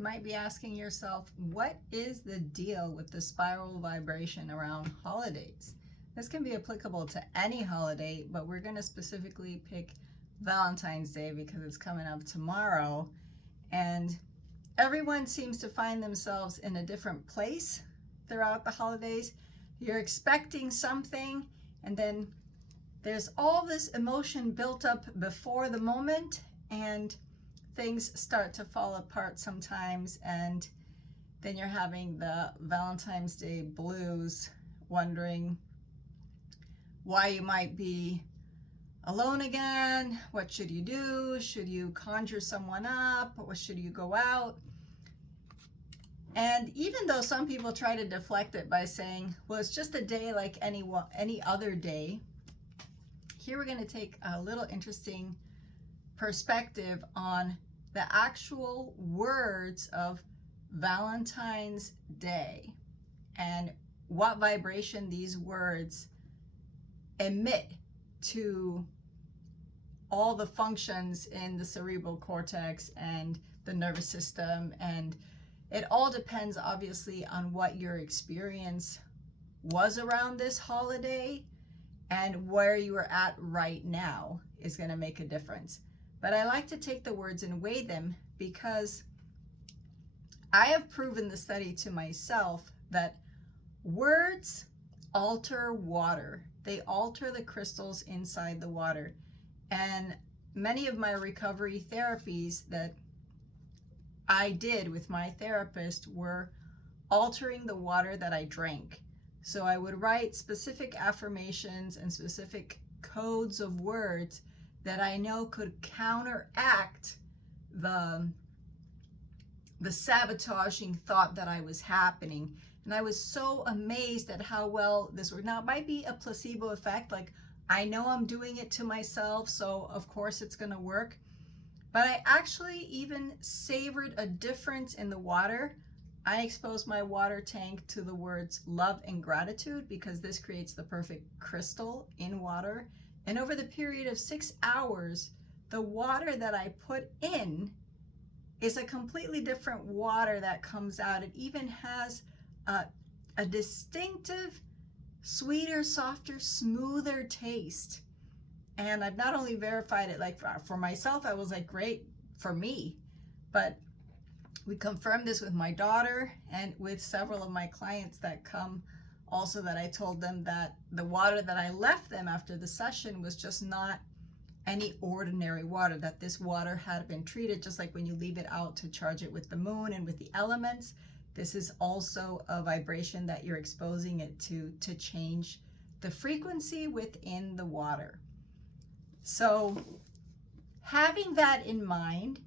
You might be asking yourself, what is the deal with the spiral vibration around holidays? This can be applicable to any holiday, but we're going to specifically pick Valentine's Day because it's coming up tomorrow. And everyone seems to find themselves in a different place throughout the holidays. You're expecting something, and then there's all this emotion built up before the moment, and things start to fall apart sometimes, and then you're having the Valentine's Day blues, wondering why you might be alone again. What should you do? Should you conjure someone up, or should you go out? And even though some people try to deflect it by saying, well, it's just a day like any other day, here we're going to take a little interesting perspective on the actual words of Valentine's Day and what vibration these words emit to all the functions in the cerebral cortex and the nervous system. And it all depends obviously on what your experience was around this holiday, and where you are at right now is going to make a difference. But I like to take the words and weigh them, because I have proven the study to myself that words alter water. They alter the crystals inside the water. And many of my recovery therapies that I did with my therapist were altering the water that I drank. So I would write specific affirmations and specific codes of words that I know could counteract the sabotaging thought that I was happening. And I was so amazed at how well this worked. Now, it might be a placebo effect, like I know I'm doing it to myself, so of course it's going to work. But I actually even savored a difference in the water. I exposed my water tank to the words love and gratitude, because this creates the perfect crystal in water. And over the period of 6 hours, the water that I put in is a completely different water that comes out. It even has a distinctive, sweeter, softer, smoother taste. And I've not only verified it like for myself, I was like, great for me, but we confirmed this with my daughter and with several of my clients that come also, that I told them that the water that I left them after the session was just not any ordinary water, that this water had been treated just like when you leave it out to charge it with the moon and with the elements. This is also a vibration that you're exposing it to change the frequency within the water. So having that in mind,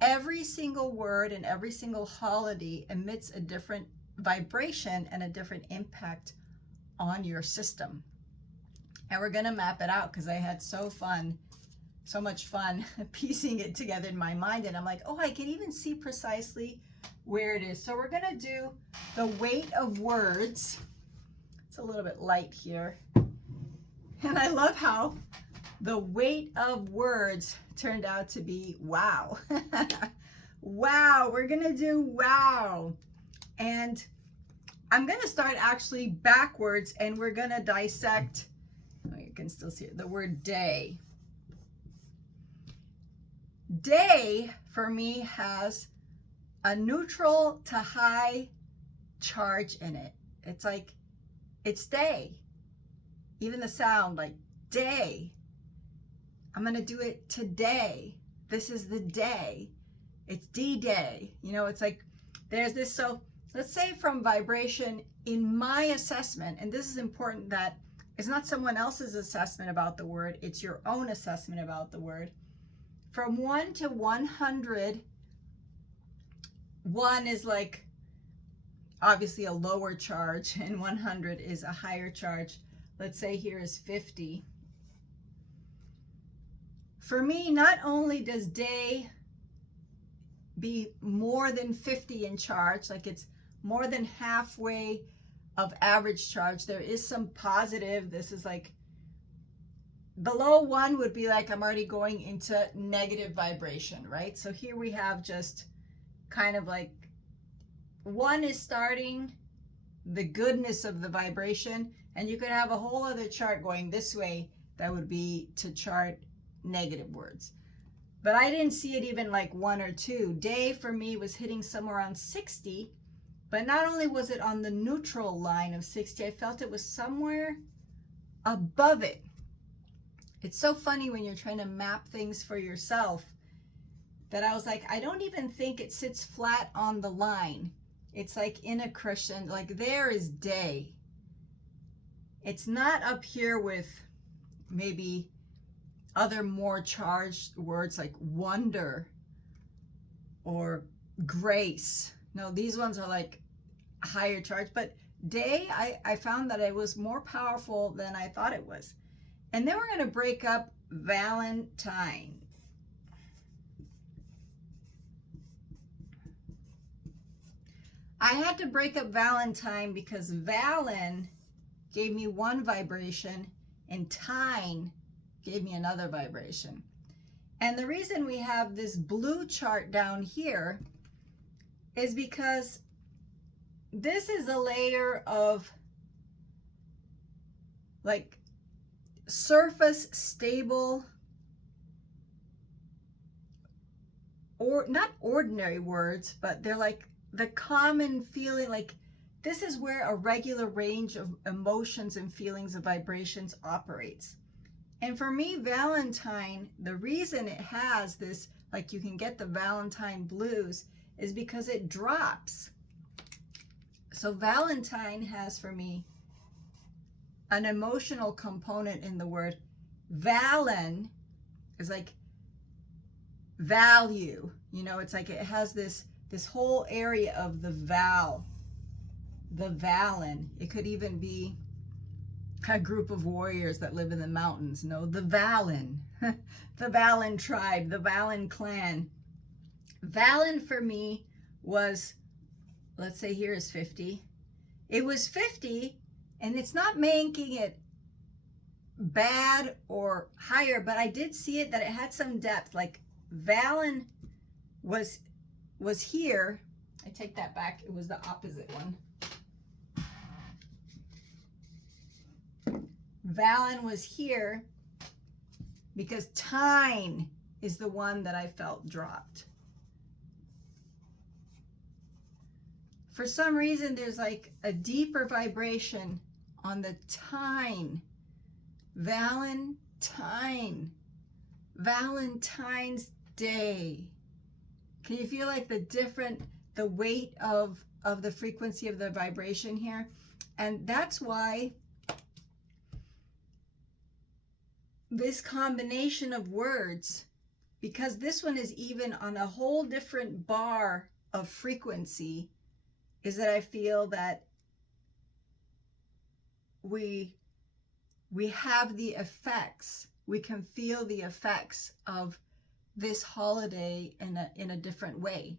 every single word and every single holiday emits a different vibration and a different impact on your system. And we're going to map it out, because I had so much fun piecing it together in my mind. And I'm like, oh, I can even see precisely where it is. So we're going to do the weight of words. It's a little bit light here. And I love how the weight of words turned out to be wow. Wow, we're going to do wow. And I'm going to start actually backwards, and we're going to dissect, oh, you can still see it, the word day. Day for me has a neutral to high charge in it. It's like, it's day. Even the sound, like day. I'm going to do it today. This is the day. It's D-Day. You know, it's like there's this. So let's say from vibration, in my assessment, and this is important, that it's not someone else's assessment about the word, it's your own assessment about the word. From 1 to 100, 1 is like obviously a lower charge, and 100 is a higher charge. Let's say here is 50. For me, not only does day be more than 50 in charge, like it's more than halfway of average charge, there is some positive. This is like below 1 would be like I'm already going into negative vibration, right? So here we have just kind of like one is starting the goodness of the vibration, and you could have a whole other chart going this way that would be to chart negative words. But I didn't see it even like 1 or 2. Day for me was hitting somewhere around 60, but not only was it on the neutral line of 60, I felt it was somewhere above it. It's so funny when you're trying to map things for yourself that I was like, I don't even think it sits flat on the line. It's like in a crescendo, like there is day. It's not up here with maybe other more charged words like wonder or grace. No, these ones are like higher charge, but day, I found that it was more powerful than I thought it was. And then we're going to break up Valentine. I had to break up Valentine because Valen gave me one vibration and Tine gave me another vibration. And the reason we have this blue chart down here is because this is a layer of like surface stable, or not ordinary words, but they're like the common feeling, like this is where a regular range of emotions and feelings of vibrations operates. And for me, Valentine, the reason it has this, like you can get the Valentine blues, is because it drops. So Valentine has for me an emotional component in the word. Valen is like value, you know, it's like it has this whole area of the val, the Valen. It could even be a group of warriors that live in the mountains. No, the Valen, the Valen tribe, the Valen clan. Valen for me was, let's say here is 50. It was 50, and it's not making it bad or higher, but I did see it that it had some depth. Like Valen was here. I take that back. It was the opposite one. Valen was here because Tine is the one that I felt dropped. For some reason, there's like a deeper vibration on the Tine. Valentine. Valentine's Day. Can you feel like the weight of the frequency of the vibration here? And that's why this combination of words, because this one is even on a whole different bar of frequency, is that I feel that we have the effects, we can feel the effects of this holiday in a different way.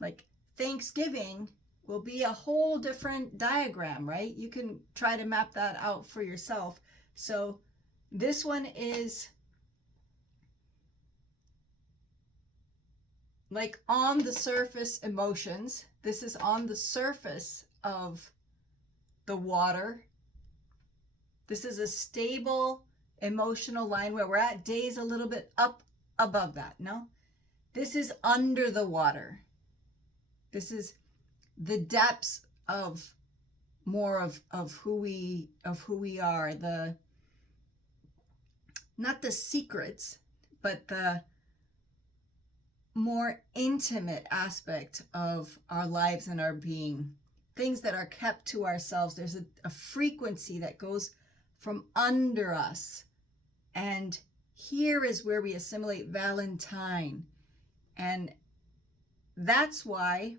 Like Thanksgiving will be a whole different diagram, right? You can try to map that out for yourself. So this one is like on the surface emotions. This is on the surface of the water. This is a stable emotional line where we're at. Days a little bit up above that. No, this is under the water. This is the depths of more of who we are, the not the secrets, but the more intimate aspect of our lives and our being, things that are kept to ourselves. There's a frequency that goes from under us, and here is where we assimilate Valentine. And that's why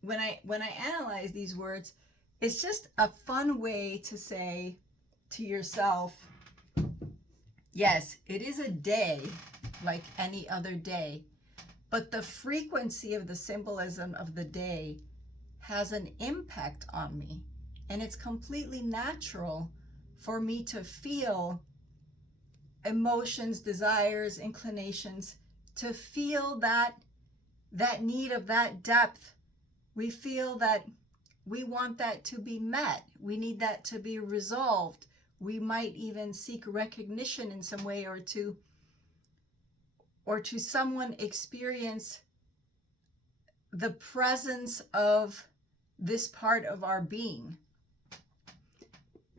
when I analyze these words, it's just a fun way to say to yourself, yes, it is a day like any other day, but the frequency of the symbolism of the day has an impact on me, and it's completely natural for me to feel emotions, desires, inclinations, to feel that that need of that depth. We feel that we want that to be met. We need that to be resolved. We might even seek recognition in some way, or to someone experience the presence of this part of our being.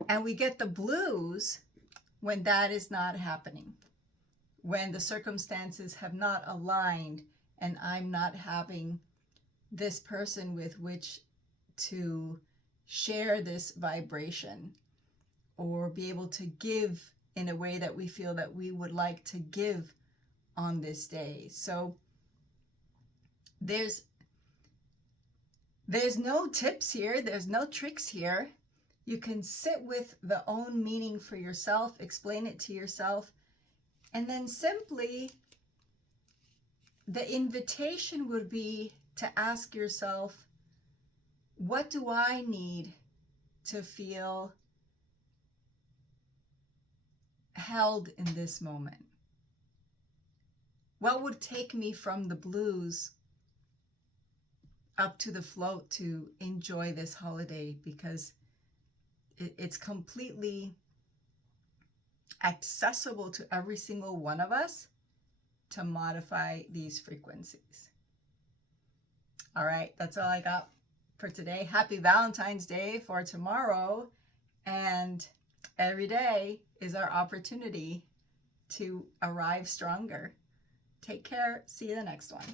And we get the blues when that is not happening, when the circumstances have not aligned and I'm not having this person with which to share this vibration or be able to give in a way that we feel that we would like to give on this day. So there's no tips here, there's no tricks here. You can sit with the own meaning for yourself, explain it to yourself, and then simply the invitation would be to ask yourself, what do I need to feel held in this moment? What would take me from the blues up to the float to enjoy this holiday? Because it's completely accessible to every single one of us to modify these frequencies. All right, that's all I got for today. Happy Valentine's Day for tomorrow. And every day is our opportunity to arrive stronger. Take care. See you the next one.